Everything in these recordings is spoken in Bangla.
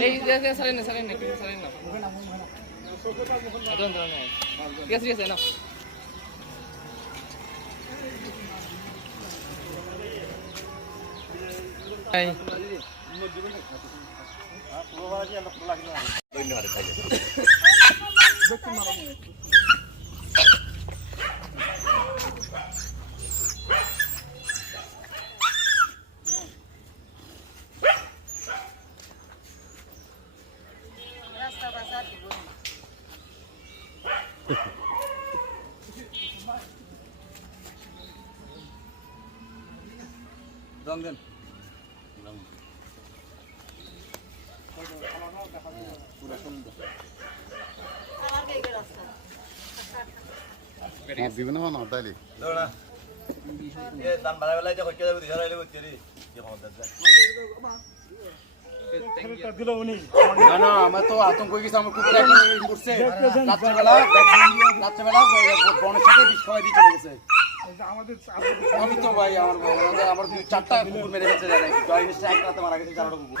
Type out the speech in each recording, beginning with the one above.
এই যে যে সারেন না সারেন না একটু সারেন না আদন দাও না ঠিক আছে ঠিক আছে না এই বিভিন্ন মানুষ তাইলে না না আমার তো আতঙ্ক হয়ে গেছে আমার কুকুর এই করছে। রাত্রেবেলা রাত্রেবেলা বনের সাথে বিষ খাওয়াই দিয়ে চলে গেছে। আমি তো ভাই আমার আমার- আমার দুই- চারটা কুকুর মেরে গেছে জয় মিস্টার এক রাতে মারা গেছে চারটা কুকুর।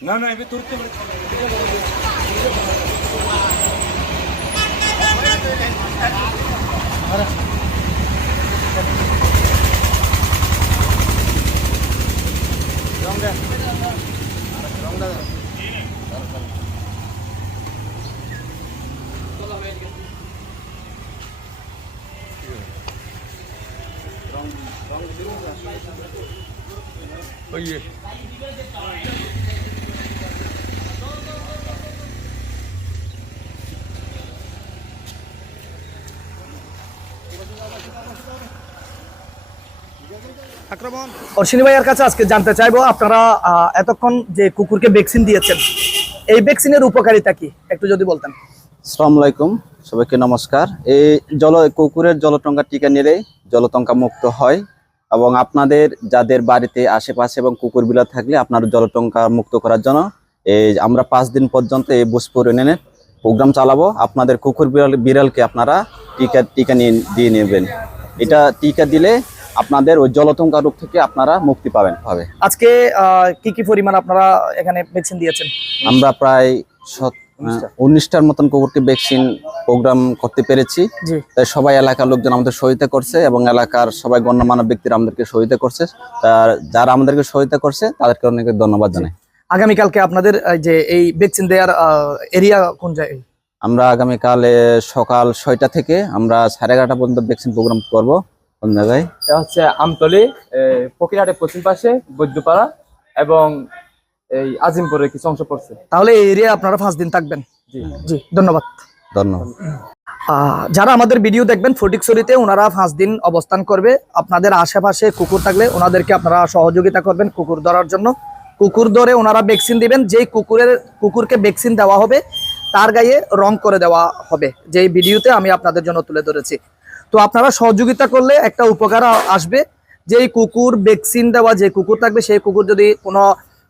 না এবার তোর তো অশ্বিনী ভাইয়ের কাছে আজকে জানতে চাইব আপনারা আহ, এতক্ষণ যে কুকুরকে ভ্যাকসিন দিয়েছেন এই ভ্যাকসিনের উপকারিতা কি? একটু যদি বলতেন। আসসালামু আলাইকুম সবাইকে নমস্কার। এই জল কুকুরের জলটঙ্কা টিকা নিলে জলটঙ্কা মুক্ত হয়। এবং আপনাদের যাদের বাড়িতে আশেপাশে এবং কুকুর বিলা থাকলে আপনার জলটঙ্কা মুক্ত করার জন্য এই আমরা পাঁচ দিন পর্যন্ত এই বুসপুর ইউনিয়নের প্রোগ্রাম চালাবো। আপনাদের কুকুর বিড়াল বিড়ালকে আপনারা টিকা টিকা নিয়ে দিয়ে নেবেন। এটা টিকা দিলে আপনাদের ওই জলতঙ্কা রোগ থেকে আপনারা মুক্তি পাবেন। পাবে আজকে কি কি পরিমাণ আপনারা এখানে ভ্যাকসিন দিয়েছেন? আমরা প্রায় সত- উনিশটার মতন কুকুরকে ভ্যাকসিন প্রোগ্রাম করতে পেরেছি। তাই সবাই এলাকার লোকজন আমাদের সহায়তা করছে এবং এলাকার সবাই গণ্যমান্য ব্যক্তিরা আমাদেরকে সহায়তা করছে। তার যারা আমাদেরকে সহায়তা করছে তাদেরকে অনেক ধন্যবাদ জানাই। আগামীকালকে আপনাদের যে এই ভ্যাকসিন দেওয়ার এরিয়া কোন জায়গায়? আমরা আগামীকাল সকাল ছয়টা থেকে আমরা সাড়ে এগারোটা পর্যন্ত ভ্যাকসিন প্রোগ্রাম করব। কোন জায়গায়? হচ্ছে আমতলি পকিরহাটের পশ্চিম পাশে বৈদ্যপাড়া এবং এই আজিমপুরের কিছু অংশ পড়ছে। তাহলে এই এরিয়া আপনারা পাঁচ দিন থাকবেন। জি। জি ধন্যবাদ। ধন্যবাদ। যারা আমাদের ভিডিও দেখবেন ফটিকছড়িতে ওনারা পাঁচ দিন অবস্থান করবে। আপনাদের আশেপাশে কুকুর থাকলে ওনাদেরকে আপনারা সহযোগিতা করবেন কুকুর ধরার জন্য। কুকুর ধরে ওনারা ভ্যাকসিন দিবেন যেই কুকুরের কুকুরকে ভ্যাকসিন দেওয়া হবে তার গায়ে রং করে দেওয়া হবে। যেই ভিডিওতে আমি আপনাদের জন্য তুলে ধরেছি। তো আপনারা সহযোগিতা করলে একটা উপকার আসবে। যেই কুকুর ভ্যাকসিন দেওয়া যে কুকুর থাকবে সেই কুকুর যদি কোনো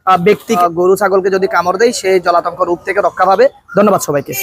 ব্যক্তি গরু ছাগলকে যদি কামড় দেয় সেই জলাতঙ্ক রূপ থেকে রক্ষা পাবে। ধন্যবাদ সবাইকে।